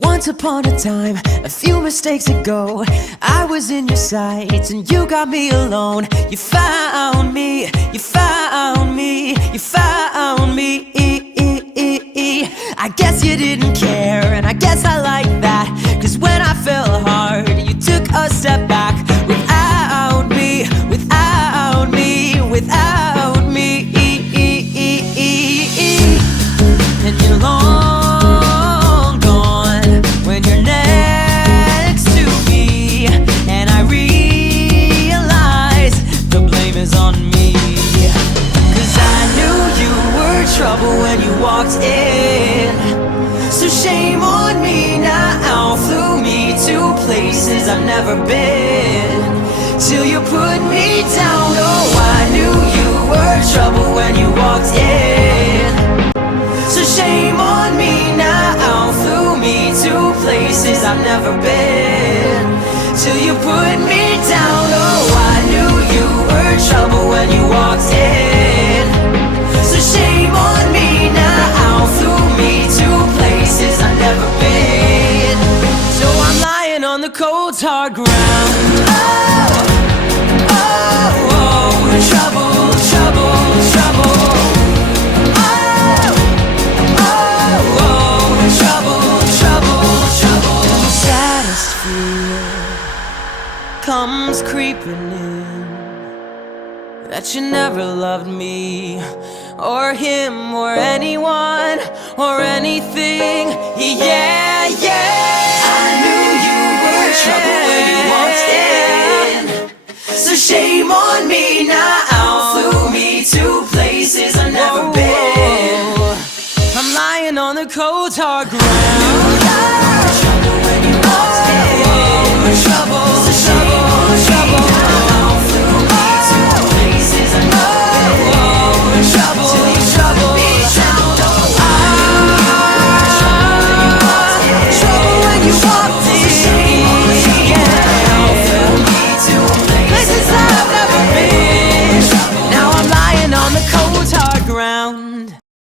Once upon a time, a few mistakes ago, I was in your sights and you got me alone. You found me, you found me, you found me. I guess you didn't care, and I guess I like that, 'cause when I fell hard, you took a step back. Without me, without me, without me. And you're long gone when you're next to me, and I realize the blame is on me. 'Cause I knew you were trouble when you walked in, so shame on me now. Flew me to places I've never been, till you put me down. Oh, I knew you were trouble when you walked in, so shame on me now. Flew me to places I've never been, till you put me down. Oh, I knew you were trouble when you walked in, so shame on me now. Flew me to places I've never been. So I'm lying on the cold hard ground. Oh, oh, oh, trouble, trouble, trouble. Oh, oh, oh, trouble, trouble, trouble. The saddest fear comes creeping in, that you never loved me, or him, or anyone, or anything. Yeah, yeah. I knew you were trouble when you walked in, so shame on me now. Flew me to places I've never been. I'm lying on the cold hard ground.